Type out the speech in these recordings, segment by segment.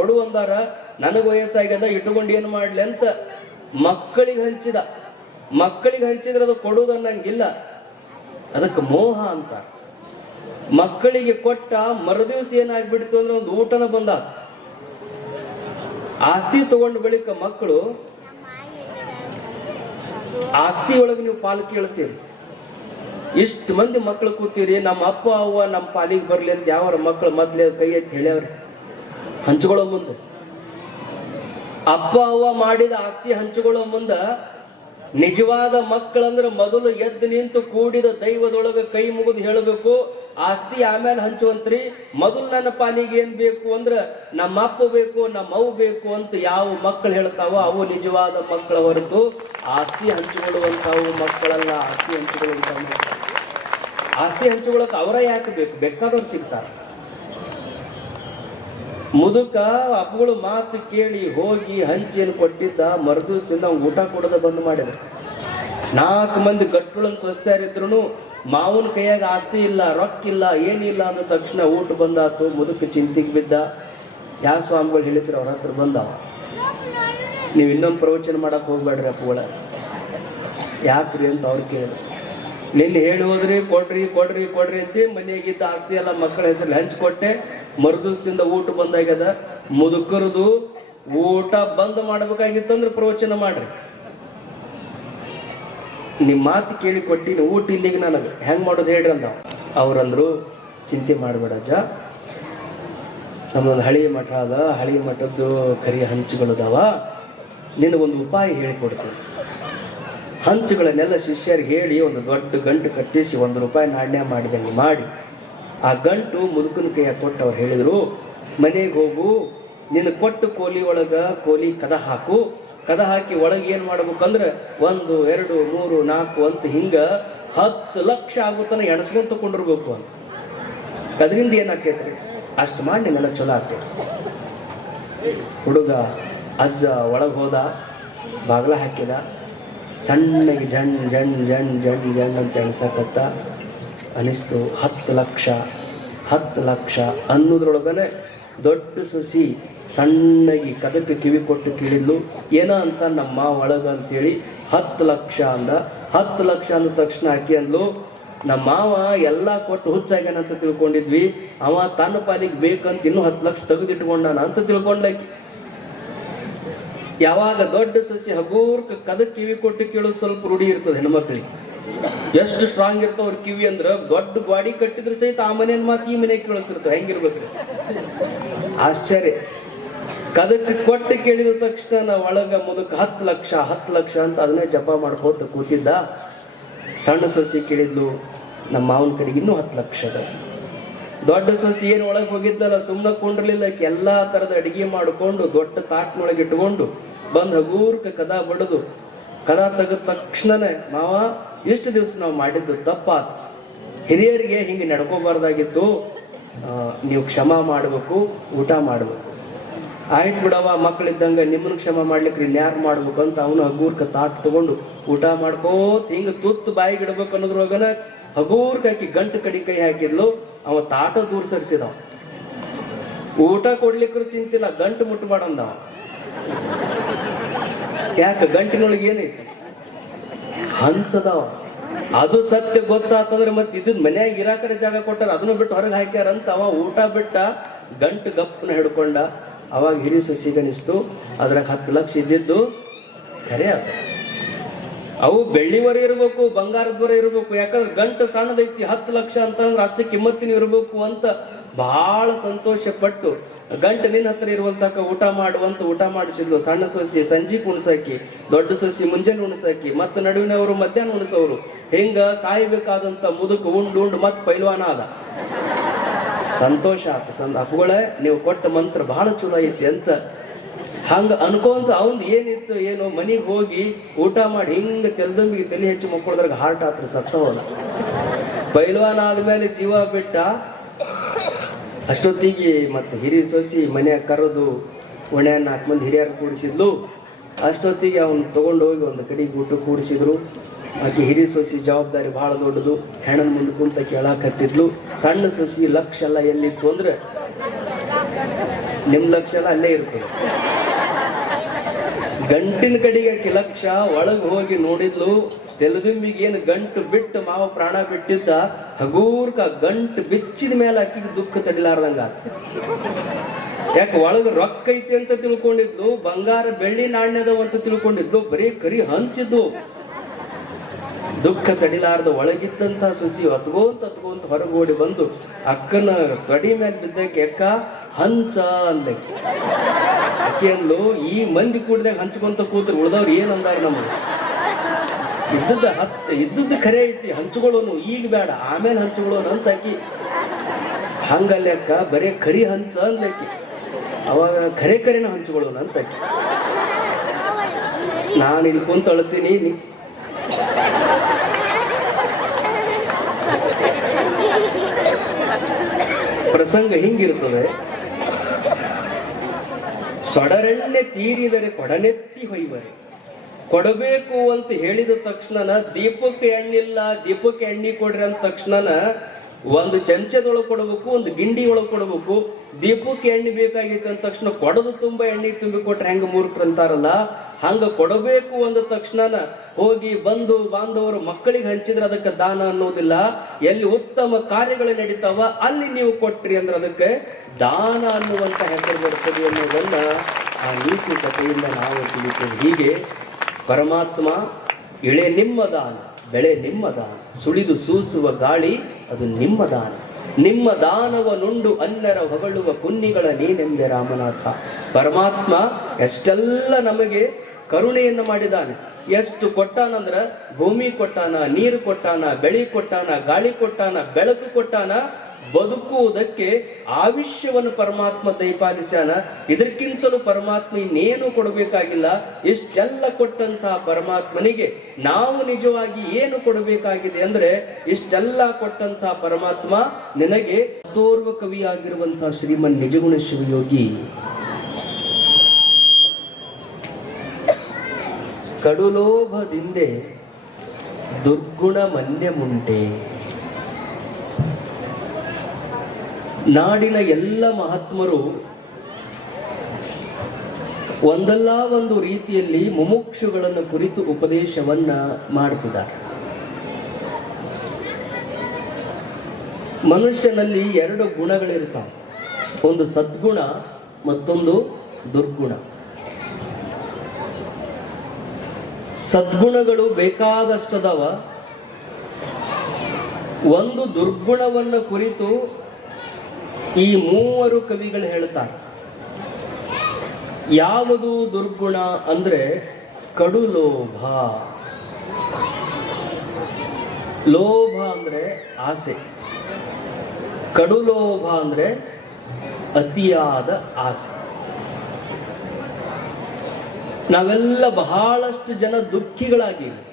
ಕೊಡು ಅಂದಾರ, ನನಗ ವಯಸ್ಸಾಗ್ಯದ, ಇಟ್ಟುಕೊಂಡು ಏನ್ ಮಾಡ್ಲಿ ಅಂತ ಮಕ್ಕಳಿಗೆ ಹಂಚಿದ. ಮಕ್ಕಳಿಗೆ ಹಂಚಿದ್ರೆ ಅದು ಕೊಡುವುದನ್ನಂಗಿಲ್ಲ ಅದಕ್ಕೆ ಮೋಹ ಅಂತ. ಮಕ್ಕಳಿಗೆ ಕೊಟ್ಟ ಮರುದಿವ್ಸ ಏನಾಗ್ಬಿಡ್ತು ಅಂದ್ರೆ ಒಂದು ಊಟನ ಬಂದ. ಆಸ್ತಿ ತಗೊಂಡ ಬಳಿಕ ಮಕ್ಕಳು, ಆಸ್ತಿ ಒಳಗೆ ನೀವು ಪಾಲು ಕೇಳ್ತೀರಿ. ಇಷ್ಟು ಮಂದಿ ಮಕ್ಕಳು ಕೂತೀರಿ, ನಮ್ಮ ಅಪ್ಪ ಅವ್ವ ನಮ್ಮ ಪಾಲಿಗೆ ಬರ್ಲಿ ಅಂತ ಯಾವ ಮಕ್ಕಳು ಮೊದ್ಲೇ ಕೈ ಎತ್ತಿ ಹೇಳ್ಯಾವ್ರಿ. ಹಂಚ್ಕೊಳ್ಳೋ ಮುಂದೆ. ಅಪ್ಪ, ಅವ್ವ ಮಾಡಿದ ಆಸ್ತಿ ಹಂಚಿಕೊಳ್ಳೋ ಮುಂದ ನಿಜವಾದ ಮಕ್ಕಳಂದ್ರೆ ಮೊದಲು ಎದ್ದು ನಿಂತು ಕೂಡಿದ ದೈವದೊಳಗೆ ಕೈ ಮುಗಿದು ಹೇಳಬೇಕು, ಆಸ್ತಿ ಆಮೇಲೆ ಹಂಚುವಂತ್ರಿ. ಮೊದಲು ನನ್ನ ಪಾಲಿಗೆ ಏನ್ ಬೇಕು ಅಂದ್ರ ನಮ್ಮ ಅಪ್ಪ ಬೇಕು, ನಮ್ಮ ಅವು ಬೇಕು ಅಂತ ಯಾವ ಮಕ್ಕಳು ಹೇಳ್ತಾವೋ ಅವು ನಿಜವಾದ ಮಕ್ಕಳ ಹೊರತು ಆಸ್ತಿ ಹಂಚಿಕೊಳ್ಳುವಂಥವು ಮಕ್ಕಳಲ್ಲ, ಆಸ್ತಿ ಹಂಚಿಕೊಳ್ಳುವಂತ ಆಸ್ತಿ ಹಂಚಿಕೊಳ್ಳಕ್ ಅವರ ಯಾಕೆ ಬೇಕು? ಬೇಕಾದವ್ರು ಸಿಗ್ತಾರೆ. ಮುದುಕ ಅಪ್ಪಗಳು ಮಾತು ಕೇಳಿ ಹೋಗಿ ಹಂಚಿಯನ್ನು ಕೊಟ್ಟಿದ್ದ ಮರುದಿವಸದಿಂದ ಅವ್ನು ಊಟ ಕೊಡದ ಬಂದ್ ಮಾಡಿದ ನಾಲ್ಕು ಮಂದಿ ಗಟ್ಟುಳನ್ ಸ್ವಸ್ಥರಿದ್ರು ಮಾವನ ಕೈಯಾಗ ಆಸ್ತಿ ಇಲ್ಲ, ರೊಕ್ಕ ಇಲ್ಲ, ಏನಿಲ್ಲ ಅಂದ ತಕ್ಷಣ ಊಟ ಬಂದಾತು. ಮುದುಕ ಚಿಂತೆಗೆ ಬಿದ್ದ. ಯಾವ ಸ್ವಾಮಿಗಳು ಹೇಳಿದ್ರು, ಅವ್ರ ಹತ್ರ ಬಂದವ. ನೀವು ಇನ್ನೊಂದು ಪ್ರವಚನ ಮಾಡಕ್ ಹೋಗ್ಬೇಡ್ರಿ ಅಪ್ಪಗಳ. ಯಾಕ್ರಿ ಅಂತ ಅವ್ರು ಕೇಳಿದ್ರು. ನಿನ್ನೆ ಹೇಳಿ ಹೋದ್ರಿ, ಕೊಡ್ರಿ ಕೊಡ್ರಿ ಕೊಡ್ರಿ ಅಂತ ಮನೆಯಾಗಿದ್ದ ಆಸ್ತಿ ಎಲ್ಲ ಮಕ್ಕಳ ಹೆಸರು ಹಂಚ್ಕೊಟ್ಟೆ. ಮರುದಿವಸದಿಂದ ಊಟ ಬಂದಾಗ್ಯದ, ಮುದುಕರದು ಊಟ ಬಂದ್ ಮಾಡ್ಬೇಕಾಗಿತ್ತಂದ್ರೆ ಪ್ರವಚನ ಮಾಡ್ರಿ. ನಿಮ್ ಮಾತು ಕೇಳಿ ಊಟ ಇಲ್ಲಿಗೆ ನನಗೆ. ಹೆಂಗ್ ಮಾಡೋದು ಹೇಳ್ರಿ ಅಂದ. ಅವ್ರಂದ್ರು, ಚಿಂತೆ ಮಾಡಬೇಡ ಅಜ್ಜ. ನಮ್ಮದೊಂದು ಹಳಿ ಮಠ ಅದ, ಹಳಿ ಮಠದ್ದು ಕರಿ ಹಂಚುಗಳದಾವ. ನಿನಗೊಂದು ಉಪಾಯ ಹೇಳಿಕೊಡ್ತೀನಿ. ಹಂಚುಗಳನ್ನೆಲ್ಲ ಶಿಷ್ಯರಿಗೆ ಹೇಳಿ ಒಂದು ದೊಡ್ಡ ಗಂಟು ಕಟ್ಟಿಸಿ ಒಂದು ರೂಪಾಯಿ ನಾಣ್ಯ ಮಾಡಿದಂಗೆ ಮಾಡಿ. ಆ ಗಂಟು ಮುದುಕನ ಕೈಯ ಕೊಟ್ಟು ಅವ್ರು ಹೇಳಿದರು, ಮನೆಗೆ ಹೋಗು, ನಿನ್ನ ಕೊಟ್ಟು ಕೋಲಿ ಒಳಗ ಕೋಲಿ ಕದ ಹಾಕು. ಕದ ಹಾಕಿ ಒಳಗೆ ಏನು ಮಾಡ್ಬೇಕಂದ್ರೆ ಒಂದು, ಎರಡು, ಮೂರು, ನಾಲ್ಕು ಅಂತ ಹಿಂಗ ಹತ್ತು ಲಕ್ಷ ಆಗುತ್ತಾನೆ ಎಣಸ್ಕೊಂಡು ತಗೊಂಡಿರ್ಬೇಕು ಅಂತ. ಅದರಿಂದ ಏನಾಕೈತ್ರಿ? ಅಷ್ಟು ಮಾಡಿ ನಿಮ್ಮೆಲ್ಲ ಚಲೋ ಆಗ್ತೈತಿ. ಹುಡುಗ, ಅಜ್ಜ ಒಳಗೆ ಹೋದ, ಬಾಗ್ಲ ಹಾಕಿದ, ಸಣ್ಣಗೆ ಜಣ್ ಜಣ್ ಜಣ್ ಜಣ್ ಜಣ್ ಅಂತ ಎಣ್ಸಕತ್ತ ಅನಿಸ್ತು. ಹತ್ತು ಲಕ್ಷ ಹತ್ತು ಲಕ್ಷ ಅನ್ನೋದ್ರೊಳಗನೆ ದೊಡ್ಡ ಸಸಿ ಸಣ್ಣಗೆ ಕದಕ್ಕೆ ಕಿವಿ ಕೊಟ್ಟು ಕೇಳಿದ್ಲು. ಏನ ಅಂತ ನಮ್ಮ ಒಳಗ ಅಂತೇಳಿ ಹತ್ತು ಲಕ್ಷ ಅಂದ. ಹತ್ತು ಲಕ್ಷ ಅಂದ ತಕ್ಷಣ ಆಕಿ ಅಂದ್ಲು, ನಮ್ಮ ಮಾವ ಎಲ್ಲ ಕೊಟ್ಟು ಹುಚ್ಚಾಗ್ಯಾನ ಅಂತ ತಿಳ್ಕೊಂಡಿದ್ವಿ. ಅವ ತನ್ನ ಪಾಲಿಗೆ ಬೇಕಂತ ಇನ್ನೂ ಹತ್ತು ಲಕ್ಷ ತೆಗೆದಿಟ್ಕೊಂಡಾನ ಅಂತ ತಿಳ್ಕೊಂಡಾಕಿ ಯಾವಾಗ ದೊಡ್ಡ ಸಸಿ ಹಗೂರ್ಕ ಕದಕ್ ಕಿವಿ ಕೊಟ್ಟು ಕೇಳೋದು ಸ್ವಲ್ಪ ರೂಢಿ ಇರ್ತದೆ ಹೆಣ್ಮಕ್ಳಿಗೆ. ಎಷ್ಟು ಸ್ಟ್ರಾಂಗ್ ಇರ್ತಾವ ಅವ್ರ ಕಿವಿ ಅಂದ್ರ ದೊಡ್ಡ ಗಾಡಿ ಕಟ್ಟಿದ್ರೆ ಸಹಿತ ಆ ಮನೆಯನ್ ಮಾತು ಈ ಮನೆ ಕೇಳತಿರ್ತಾವ ಹೆಂಗಿರ್ಬೇಕು ಆಶ್ಚರ್ಯ. ಕದಕ್ಕೆ ಕೊಟ್ಟು ಕೇಳಿದ ತಕ್ಷಣ ಒಳಗ ಮುದಕ್ ಹತ್ತು ಲಕ್ಷ ಹತ್ತು ಲಕ್ಷ ಅಂತ ಅದನ್ನೇ ಜಪ ಮಾಡ್ಕೋತ ಕೂತಿದ್ದ. ಸಣ್ಣ ಸೊಸಿ ಕೇಳಿದ್ಲು ನಮ್ಮ ಮಾವನ ಕಡೆಗೆ ಇನ್ನೂ ಹತ್ತು ಲಕ್ಷದ ದೊಡ್ಡ ಸೊಸಿ ಏನು ಒಳಗೆ ಹೋಗಿದ್ದಲ್ಲ ಸುಮ್ಮನೆ ಕುಂಡ್ರಲಿಲ್ಲ. ಎಲ್ಲಾ ತರದ ಅಡಿಗೆ ಮಾಡಿಕೊಂಡು ದೊಡ್ಡ ತಾಟ್ನೊಳಗೆ ಇಟ್ಕೊಂಡು ಬಂದ್ ಹಗೂರ್ಕ ಕದ ಬಡದು. ಕದ ತೆಗೆದ ತಕ್ಷಣನೇ, ಮಾವ ಇಷ್ಟು ದಿವಸ ನಾವು ಮಾಡಿದ್ದು ತಪ್ಪ ಹಿರಿಯರಿಗೆ ಹಿಂಗೆ ನಡ್ಕೋಬಾರ್ದಾಗಿತ್ತು. ನೀವು ಕ್ಷಮ ಮಾಡಬೇಕು, ಊಟ ಮಾಡಬೇಕು. ಆಯ್ತು ಬಿಡವ ಮಕ್ಕಳಿದ್ದಂಗೆ ನಿಮ್ಮನ್ನು ಕ್ಷಮ ಮಾಡ್ಲಿಕ್ಕೆ ಇನ್ಯಾರು ಮಾಡ್ಬೇಕು ಅಂತ ಅವನು ಹಗೂರ್ಕ ತಾಟ್ ತಗೊಂಡು ಊಟ ಮಾಡ್ಕೋತ ಹಿಂಗ ತುತ್ತು ಬಾಯಿಗೆ ಇಡ್ಬೇಕು ಅನ್ನೋದ್ರೊಳಗನ ಹಗೂರ್ಕ ಹಾಕಿ ಗಂಟು ಕಡಿ ಕೈ ಹಾಕಿದ್ಲು. ಅವ ತಾಟ ದೂರ ಸರಿಸಿದ ಊಟ ಕೊಡ್ಲಿಕ್ಕೂ ಚಿಂತಿಲ್ಲ, ಗಂಟು ಮುಟ್ಟಬಾಡಂದ ಯಾಕ ಗಂಟಿನೊಳಗೆ ಏನೈತಿ? ಹಂಚದವ ಅದು ಸತ್ಯ ಗೊತ್ತಾತಂದ್ರೆ ಮತ್ತೆ ಇದನ್ನ ಮನ್ಯಾಗ ಇರಾಕರ ಜಾಗ ಕೊಟ್ಟಾರ, ಅದನ್ನು ಬಿಟ್ಟು ಹೊರಗೆ ಹಾಕ್ಯಾರ ಅಂತ ಅವ ಊಟ ಬಿಟ್ಟ ಗಂಟು ಗಪ್ಪನ ಹಿಡ್ಕೊಂಡ ಅವಾಗ ಹಿರಿ ಸಸಿಗನಿಸ್ತು. ಅದ್ರಾಗ ಹತ್ತು ಲಕ್ಷ ಇದ್ದಿದ್ದು ಖರೆ ಅದ ಅವು ಬೆಳ್ಳಿವರ ಇರಬೇಕು ಬಂಗಾರದವರೆ ಇರಬೇಕು, ಯಾಕಂದ್ರೆ ಗಂಟು ಸಣ್ಣದೈತಿ, ಹತ್ತು ಲಕ್ಷ ಅಂತಂದ್ರೆ ಅಷ್ಟು ಕಿಮ್ಮತ್ತಿನ ಇರಬೇಕು ಅಂತ ಬಹಳ ಸಂತೋಷ ಪಟ್ಟು ಗಂಟು ನಿನ್ನ ಹತ್ರ ಇರುವಂತಕ ಊಟ ಮಾಡುವಂತ ಊಟ ಮಾಡಿಸಿದ್ಲು. ಸಣ್ಣ ಸೊಸಿ ಸಂಜೆ ಉಣಸಾಕಿ ದೊಡ್ಡ ಸೊಸಿ ಮುಂಜಾನೆ ಉಣಸಾಕಿ ಮತ್ತ ನಡುವಿನವರು ಮಧ್ಯಾಹ್ನ ಉಣಸೋರು. ಹಿಂಗ ಸಾಯ್ಬೇಕಾದಂತ ಮುದುಕ ಉಂಡು ಉಂಡು ಮತ್ ಪೈಲ್ವಾನ ಆದ. ಸಂತೋಷ ಆತ. ಸಂದ ಅಪ್ಪಗಳೇ, ನೀವು ಕೊಟ್ಟ ಮಂತ್ರ ಬಹಳ ಚಲೋ ಐತಿ ಅಂತ ಹಂಗ ಅನ್ಕೊಂತ ಅವ್ನ್ ಏನಿತ್ತು, ಏನೋ ಮನಿಗೆ ಹೋಗಿ ಊಟ ಮಾಡಿ ಹಿಂಗ ತೆಲ್ದಂಬಿಗೆ ತಲೆ ಹೆಚ್ಚು ಮಕ್ಕಳದ್ರಾಗ ಹಾರ್ಟ್ ಆತ್ರ ಸತ್ತವಲ್ಲ ಪೈಲ್ವಾನ ಆದ್ಮೇಲೆ ಜೀವ ಬಿಟ್ಟ ಅಷ್ಟೊತ್ತಿಗೆ ಮತ್ತೆ ಹಿರಿ ಸೊಸಿ ಮನ್ಯಾಗ ಕರೆದು ಒಣೆಯನ್ನು ನಾಲ್ಕು ಮಂದಿ ಹಿರಿಯರು ಕೂಡಿಸಿದ್ಲು ಅಷ್ಟೊತ್ತಿಗೆ ಅವನು ಹೋಗಿ ಒಂದು ಕಡೆಗೆ ಊಟ ಕೂಡಿಸಿದ್ರು ಆಕೆ ಹಿರಿ ಸೊಸಿ ಜವಾಬ್ದಾರಿ ಭಾಳ ದೊಡ್ಡದು. ಹೆಣ್ಣನ ಮುಂದೆ ಕುಂತ ಕೇಳಾಕತ್ತಿದ್ಲು. ಸಣ್ಣ ಸೊಸಿ ಲಕ್ಷ ಎಲ್ಲ ಎಲ್ಲಿತ್ತು ಅಂದ್ರೆ ನಿಮ್ಮ ಲಕ್ಷ ಎಲ್ಲ ಅಲ್ಲೇ ಇರ್ತದೆ. ಗಂಟಿನ ಕಡೆಗೆ ಆಕೆ ಲಕ್ಷ ಒಳಗೆ ಹೋಗಿ ನೋಡಿದ್ಲು. ತೆಲುದಿಂಬಿಗೆ ಏನು ಗಂಟು ಬಿಟ್ಟು ಮಾವ ಪ್ರಾಣ ಬಿಟ್ಟಿದ್ದ, ಹಗೂರ್ಕ ಗಂಟು ಬಿಚ್ಚಿದ ಮೇಲೆ ಆಕಿಗೆ ದುಃಖ ತಡಿಲಾರ್ದಂಗ. ಯಾಕೆ ಒಳಗೆ ರೊಕ್ಕ ಐತಿ ಅಂತ ತಿಳ್ಕೊಂಡಿದ್ದು, ಬಂಗಾರ ಬೆಳ್ಳಿ ನಾಣ್ಯದವ ಅಂತ ತಿಳ್ಕೊಂಡಿದ್ದು, ಬರೀ ಕರಿ ಹಂಚಿದ್ದು. ದುಃಖ ತಡಿಲಾರ್ದ ಒಳಗಿದ್ದಂತ ಸುಸಿ ಹತ್ಕೋಂತ ಹತ್ಕೋಂತ ಹೊರಗೋಡಿ ಬಂದು ಅಕ್ಕನ ಕಡಿ ಮೇಲೆ ಬಿದ್ದಕ್ಕೆ ಅಕ್ಕ ಹಂಚ ಅಂದಕ್ಕೆ ಅಕ್ಕಿ ಅಂದ್ಲು, ಈ ಮಂದಿ ಕೂಡ್ದಾಗ ಹಂಚ್ಕೊಂತ ಕೂತ್ರು ಉಳ್ದವ್ರು ಏನ್ ಅಂದಾರ ನಮ್ಗೆ? ಇದ್ದದ ಹತ್ತು ಇದ್ದದ್ದು ಖರೆ ಐತಿ ಹಂಚ್ಕೊಳ್ಳೋನು ಈಗ ಬೇಡ ಆಮೇಲೆ ಹಂಚುಗಳು ಅಂತ ಆಕಿ. ಹಂಗಲ್ಲಿ ಬರೀ ಖರಿ ಹಂಚ ಅಂದ್ಲಕ್ಕಿ ಅವಾಗ ಖರೆ ಖರೇನ ಹಂಚ್ಕೊಳ್ಳೋಣ ಅಂತ ಆಕಿ. ನಾನು ಇಲ್ಲಿ ಕುಂತ ಅಳ್ತೀನಿ, ನೀ ಪ್ರಸಂಗ ಹಿಂಗಿರ್ತದೆ. ಸೊಡರೆಣ್ಣೆ ತೀರಿದರೆ ಕೊಡನೆತ್ತಿ ಹೊಯ್ವರೆ ಕೊಡಬೇಕು ಅಂತ ಹೇಳಿದ ತಕ್ಷಣನ ದೀಪಕ್ಕೆ ಎಣ್ಣಿಲ್ಲ, ದೀಪಕ್ಕೆ ಎಣ್ಣೆ ಕೊಡ್ರಿ ಅಂದ ತಕ್ಷಣನ ಒಂದು ಚಮಚದೊಳಗೆ ಕೊಡಬೇಕು, ಒಂದು ಗಿಂಡಿ ಒಳಗೆ ಕೊಡಬೇಕು. ದೀಪಕ್ಕೆ ಎಣ್ಣೆ ಬೇಕಾಗಿತ್ತು ಅಂದ ತಕ್ಷಣ ಕೊಡದು ತುಂಬ ಎಣ್ಣೆ ತುಂಬಿ ಕೊಟ್ರೆ ಹೆಂಗ ಮೂರ್ಖರು ಅಂತಾರಲ್ಲ? ಹಂಗ ಕೊಡಬೇಕು ಅಂದ ತಕ್ಷಣನ ಹೋಗಿ ಬಂದು ಬಾಂಧವರು ಮಕ್ಕಳಿಗೆ ಹಂಚಿದ್ರೆ ಅದಕ್ಕೆ ದಾನ ಅನ್ನೋದಿಲ್ಲ. ಎಲ್ಲಿ ಉತ್ತಮ ಕಾರ್ಯಗಳು ನಡೀತಾವ, ಅಲ್ಲಿ ನೀವು ಕೊಟ್ರಿ ಅಂದ್ರೆ ಅದಕ್ಕೆ ದಾನ ಅನ್ನುವಂತ ಹೆಸರು ಬರ್ತದೆ ಅನ್ನೋದನ್ನ ಆ ನೀತಿ ಕಥೆಯಿಂದ ನಾವು ತಿಳಿತೇವೆ. ಹೀಗೆ ಪರಮಾತ್ಮ, ಇಳೆ ನಿಮ್ಮ ದಾನ, ಬೆಳೆ ನಿಮ್ಮ ದಾನ, ಸುಳಿದು ಸೂಸುವ ಗಾಳಿ ಅದು ನಿಮ್ಮ ದಾನ. ನಿಮ್ಮ ದಾನವ ನುಂಡು ಅನ್ನರ ಹೊಗಳುವ ಕುನ್ನಿಗಳ ನೀನೆಂದೆ ರಾಮನಾಥ. ಪರಮಾತ್ಮ ಎಷ್ಟೆಲ್ಲ ನಮಗೆ ಕರುಣೆಯನ್ನು ಮಾಡಿದ್ದಾನೆ. ಎಷ್ಟು ಕೊಟ್ಟಾನಂದ್ರ ಭೂಮಿ ಕೊಟ್ಟಾನ, ನೀರು ಕೊಟ್ಟಾನ, ಬೆಳಿ ಕೊಟ್ಟಾನ, ಗಾಳಿ ಕೊಟ್ಟಾನ, ಬೆಳಕು ಕೊಟ್ಟಾನ ಬದುಕುವುದಕ್ಕೆ ಆವಿಷ್ಯವನ್ನು ಪರಮಾತ್ಮ ದಯಪಾಲಿಸ್ಯಾನ, ಇದಕ್ಕಿಂತಲೂ ಪರಮಾತ್ಮ ಇನ್ನೇನು ಕೊಡಬೇಕಾಗಿಲ್ಲ. ಇಷ್ಟೆಲ್ಲ ಕೊಟ್ಟಂತಹ ಪರಮಾತ್ಮನಿಗೆ ನಾವು ನಿಜವಾಗಿ ಏನು ಕೊಡಬೇಕಾಗಿದೆ ಅಂದ್ರೆ, ಇಷ್ಟೆಲ್ಲ ಕೊಟ್ಟಂತಹ ಪರಮಾತ್ಮ ನಿನಗೆ ಅಪೂರ್ವ ಕವಿಯಾಗಿರುವಂತಹ ಶ್ರೀಮನ್ ನಿಜಗುಣ ಶಿವಯೋಗಿ. ಕಡುಲೋಭದಿಂದೆ ದುರ್ಗುಣ ಮನ್ಯ ಮುಂಟೆ ನಾಡಿನ ಎಲ್ಲ ಮಹಾತ್ಮರು ಒಂದಲ್ಲ ಒಂದು ರೀತಿಯಲ್ಲಿ ಮುಮುಕ್ಷುಗಳನ್ನು ಕುರಿತು ಉಪದೇಶವನ್ನ ಮಾಡುತ್ತಿದ್ದಾರೆ ಮನುಷ್ಯನಲ್ಲಿ ಎರಡು ಗುಣಗಳಿರ್ತಾವೆ. ಒಂದು ಸದ್ಗುಣ, ಮತ್ತೊಂದು ದುರ್ಗುಣ. ಸದ್ಗುಣಗಳು ಬೇಕಾದಷ್ಟದವ. ಒಂದು ದುರ್ಗುಣವನ್ನು ಕುರಿತು ಈ ಮೂವರು ಕವಿಗಳು ಹೇಳ್ತಾರೆ ಯಾವುದು ದುರ್ಗುಣ ಅಂದ್ರೆ ಕಡು ಲೋಭ. ಲೋಭ ಅಂದ್ರೆ ಆಸೆ. ಕಡು ಲೋಭ ಅಂದ್ರೆ ಅತಿಯಾದ ಆಸೆ. ನಾವೆಲ್ಲ ಬಹಳಷ್ಟು ಜನ ದುಃಖಿಗಳಾಗಿವಿ.